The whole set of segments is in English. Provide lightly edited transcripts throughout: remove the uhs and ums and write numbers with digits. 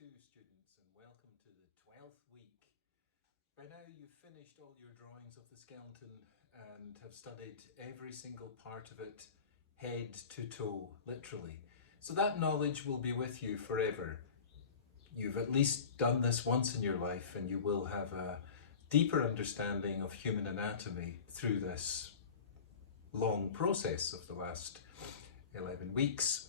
2 students, and welcome to the 12th week. By now you've finished all your drawings of the skeleton and have studied every single part of it, head to toe, literally. So that knowledge will be with you forever. You've at least done this once in your life, and you will have a deeper understanding of human anatomy through this long process of the last 11 weeks.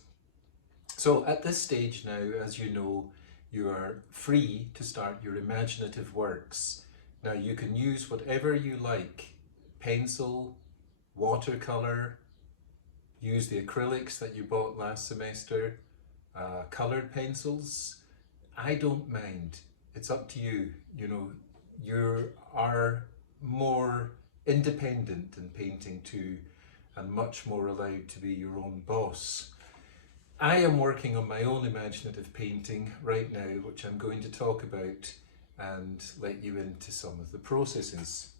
So at this stage now, as you know, you are free to start your imaginative works. Now you can use whatever you like, pencil, watercolor, use the acrylics that you bought last semester, colored pencils. I don't mind. It's up to you. You know, you are more independent in painting too, and much more allowed to be your own boss. I am working on my own imaginative painting right now, which I'm going to talk about and let you into some of the processes.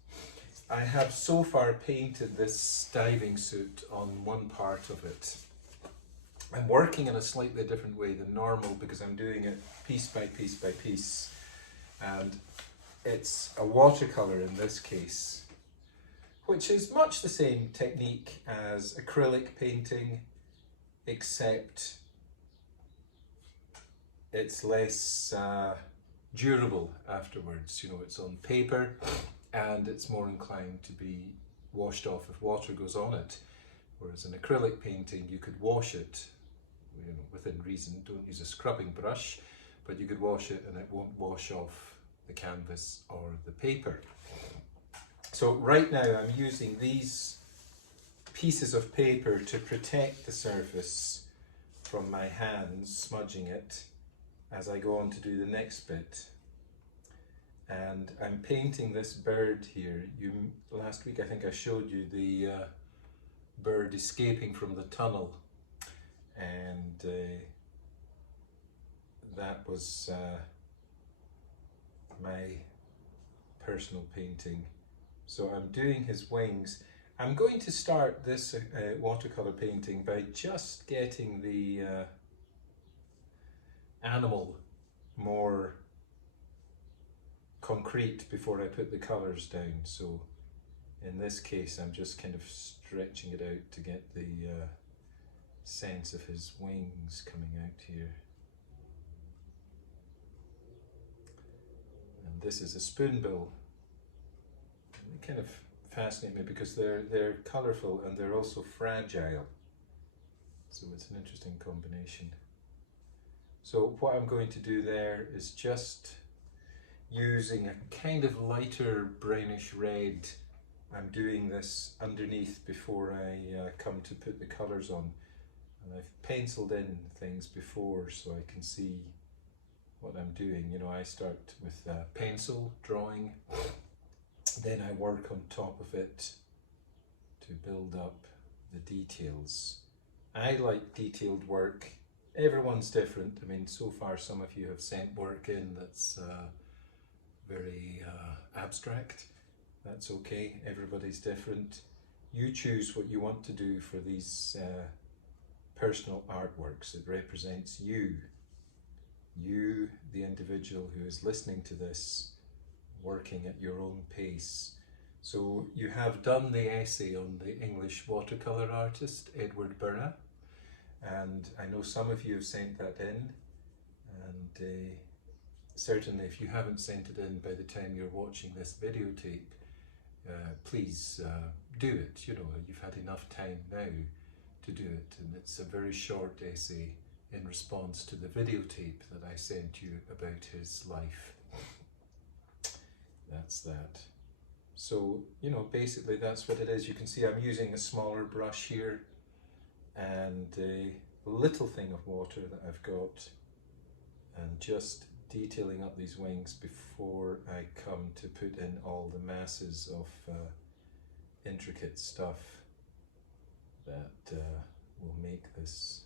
I have so far painted this diving suit on one part of it. I'm working in a slightly different way than normal because I'm doing it piece by piece by piece. And it's a watercolor in this case, which is much the same technique as acrylic painting, except it's less durable afterwards. You know, it's on paper and it's more inclined to be washed off if water goes on it. Whereas an acrylic painting, you could wash it, you know, within reason. Don't use a scrubbing brush, but you could wash it and it won't wash off the canvas or the paper. So right now I'm using these pieces of paper to protect the surface from my hands smudging it as I go on to do the next bit. And I'm painting this bird here. Last week I think I showed you the bird escaping from the tunnel, and that was my personal painting. So I'm doing his wings. I'm going to start this watercolor painting by just getting the animal more concrete before I put the colors down. So in this case I'm just kind of stretching it out to get the sense of his wings coming out here. And this is a spoonbill. And they kind of fascinate me because they're colourful and they're also fragile. So it's an interesting combination. So what I'm going to do there is just using a kind of lighter brownish red. I'm doing this underneath before I come to put the colours on. And I've penciled in things before so I can see what I'm doing. You know, I start with a pencil drawing, then I work on top of it to build up the details. I like detailed work. Everyone's different. I mean, so far some of you have sent work in that's very abstract. That's okay, everybody's different. You choose what you want to do for these personal artworks. It represents you, the individual who is listening to this, working at your own pace. So you have done the essay on the English watercolour artist Edward Burra, and I know some of you have sent that in, and certainly if you haven't sent it in by the time you're watching this videotape, please do it. You know, you've had enough time now to do it, and it's a very short essay in response to the videotape that I sent you about his life. That's that. So, you know, basically that's what it is. You can see I'm using a smaller brush here and a little thing of water that I've got, and just detailing up these wings before I come to put in all the masses of intricate stuff that will make this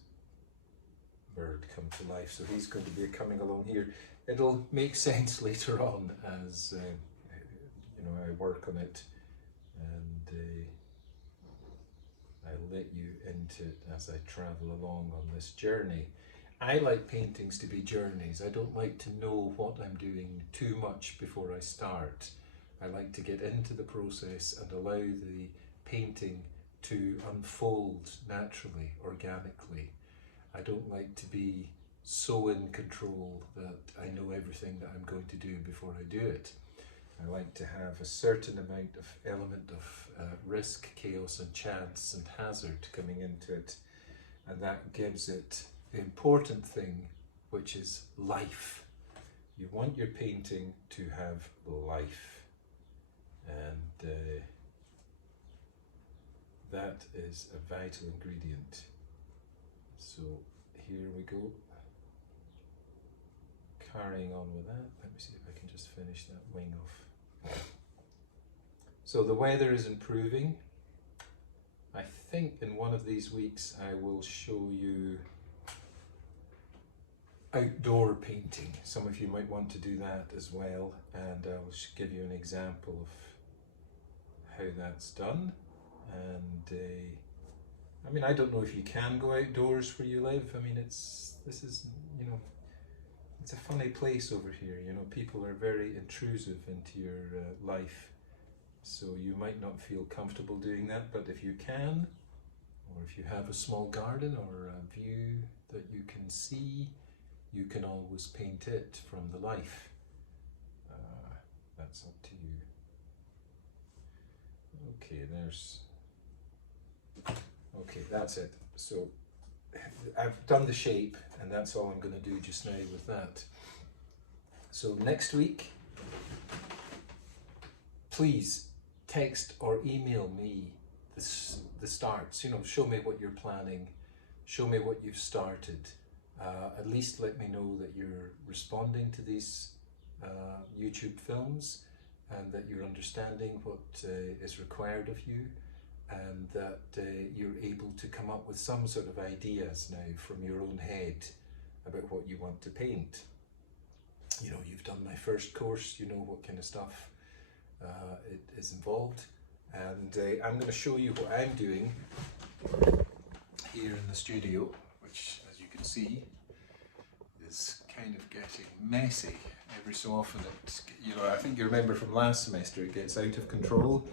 bird come to life. So he's going to be coming along here. It'll make sense later on as you know, I work on it, and I'll let you into it as I travel along on this journey. I like paintings to be journeys. I don't like to know what I'm doing too much before I start. I like to get into the process and allow the painting to unfold naturally, organically. I don't like to be so in control that I know everything that I'm going to do before I do it. I like to have a certain element of risk, chaos and chance and hazard coming into it, and that gives it the important thing, which is life. You want your painting to have life, and that is a vital ingredient. So here we go, carrying on with that. Let me see if I can just finish that wing off. So the weather is improving. I think in one of these weeks I will show you outdoor painting. Some of you might want to do that as well, and I'll give you an example of how that's done. And I mean, I don't know if you can go outdoors where you live. I mean, this is, you know, it's a funny place over here. You know, people are very intrusive into your life, so you might not feel comfortable doing that, but if you can, or if you have a small garden or a view that you can see, you can always paint it from the life. That's up to you. Okay, that's it. So I've done the shape, and that's all I'm going to do just now with that. So next week, please text or email me the starts. You know, show me what you're planning, show me what you've started. At least let me know that you're responding to these YouTube films, and that you're understanding what is required of you, and that you're able to come up with some sort of ideas now from your own head about what you want to paint. You know, you've done my first course, you know what kind of stuff it is involved, and I'm going to show you what I'm doing here in the studio, which, as you can see, is kind of getting messy. Every so often it, you know, I think you remember from last semester, it gets out of control,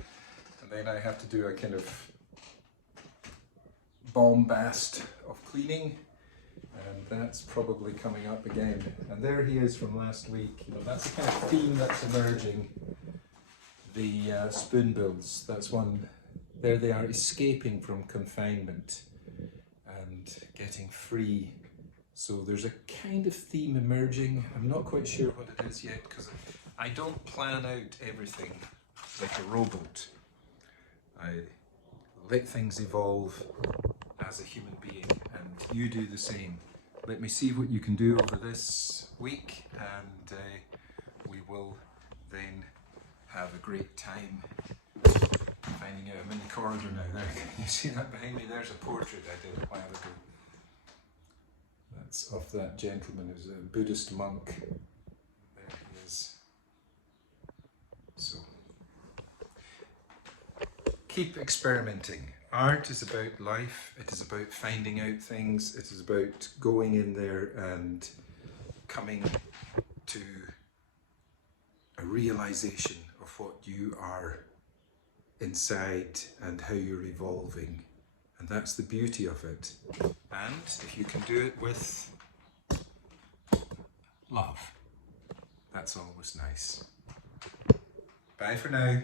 and then I have to do a kind of bombast of cleaning, and that's probably coming up again. And there he is from last week. You know, that's the kind of theme that's emerging. The spoonbills, that's one. There they are, escaping from confinement and getting free. So there's a kind of theme emerging. I'm not quite sure what it is yet, because I don't plan out everything like a robot. I let things evolve as a human being, and you do the same. Let me see what you can do over this week, and we will then have a great time finding out. I'm in the corridor now. There, you see that behind me? There's a portrait I did a while ago. That's of that gentleman who's a Buddhist monk. There he is. So, keep experimenting. Art is about life, it is about finding out things, it is about going in there and coming to a realization of what you are inside and how you're evolving. And that's the beauty of it. And if you can do it with love, that's always nice. Bye for now.